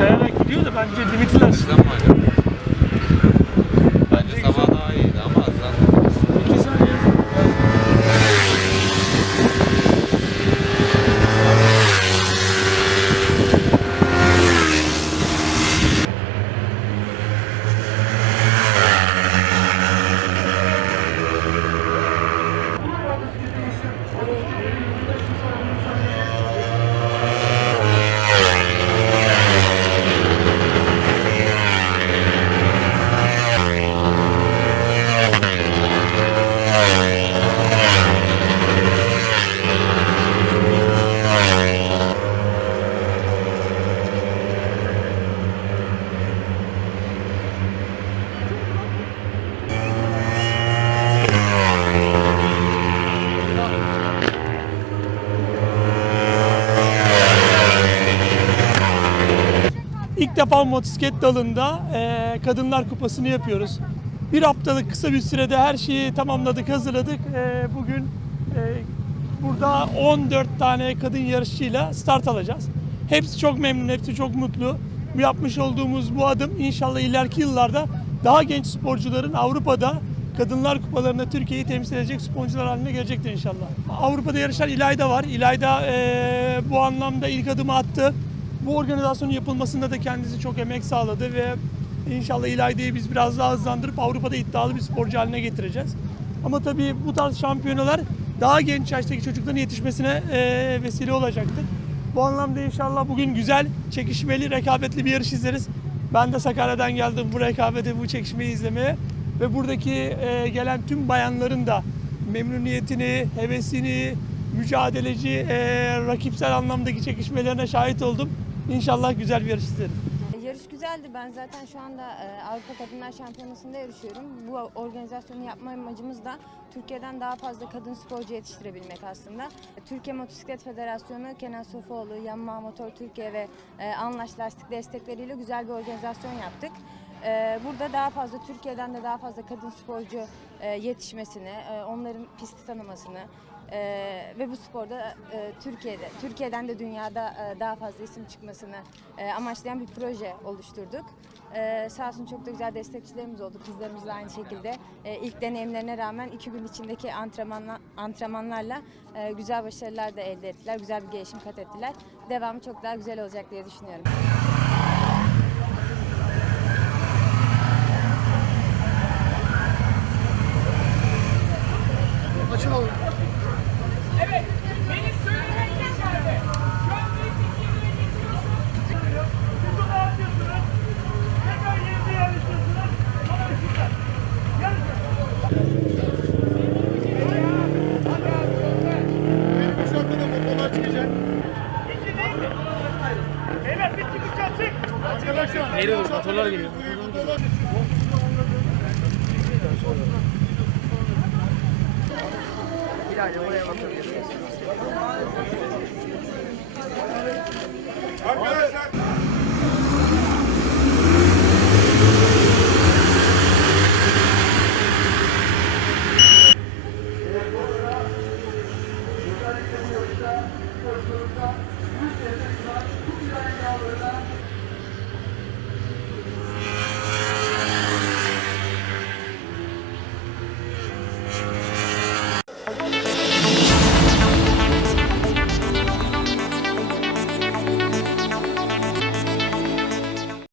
kayarak gidiyor da bence limitler. Hızdan mı acaba? Bence sabah daha iyiydi ama hızdan. 2 saniye. İlk defa motosiklet dalında eee, Kadınlar Kupası'nı yapıyoruz. Bir haftalık kısa bir sürede her şeyi tamamladık, hazırladık. Eee, bugün eee, burada 14 tane kadın yarışçıyla start alacağız. Hepsi çok memnun, hepsi çok mutlu. Bu yapmış olduğumuz bu adım inşallah ileriki yıllarda daha genç sporcuların Avrupa'da Kadınlar Kupalarında Türkiye'yi temsil edecek sporcular haline gelecektir inşallah. Avrupa'da yarışan İlayda var. İlayda eee, bu anlamda ilk adımı attı. Bu organizasyonun yapılmasında da kendisi çok emek sağladı ve inşallah İlayda'yı biz biraz daha hızlandırıp Avrupa'da iddialı bir sporcu haline getireceğiz. Ama tabii bu tarz şampiyonalar daha genç yaştaki çocukların yetişmesine eee, vesile olacaktır. Bu anlamda inşallah bugün güzel, çekişmeli, rekabetli bir yarış izleriz. Ben de Sakarya'dan geldim bu rekabeti, bu çekişmeyi izlemeye ve buradaki eee, gelen tüm bayanların da memnuniyetini, hevesini, mücadeleci, eee, rakipsel anlamdaki çekişmelerine şahit oldum. İnşallah güzel bir yarış izlerim. Yarış güzeldi. Ben zaten şu anda e, Avrupa Kadınlar Şampiyonası'nda yarışıyorum. Bu organizasyonu yapma amacımız da Türkiye'den daha fazla kadın sporcu yetiştirebilmek aslında. Türkiye Motosiklet Federasyonu, Kenan Sofuoğlu, Yamaha Motor Türkiye ve e, Anlaş Lastik destekleriyle güzel bir organizasyon yaptık. E, Burada daha fazla Türkiye'den de daha fazla kadın sporcu e, yetişmesini, e, onların pisti tanımasını, ee, ve bu sporda e, Türkiye'de, Türkiye'den de dünyada e, daha fazla isim çıkmasını e, amaçlayan bir proje oluşturduk. Ee, sağ olsun çok da güzel destekçilerimiz oldu. Kızlarımız da aynı şekilde e, ilk deneyimlerine rağmen iki gün içindeki antrenmanla, antrenmanlarla e, güzel başarılar da elde ettiler. Güzel bir gelişim kat ettiler. Devamı çok daha güzel olacak diye düşünüyorum. Evet, benim söylemem yeterli. Şu an bir fikirleri getiriyorsunuz. Kutu dağıtıyorsunuz. Tekrar yerine yerleştiriyorsunuz. Sonra ışıklar. Yarışın. İki değil mi? Evet, bir çıkış açık. Arkadaşlar. Motorlar geliyor. Hilal'e buraya bakabilirsiniz.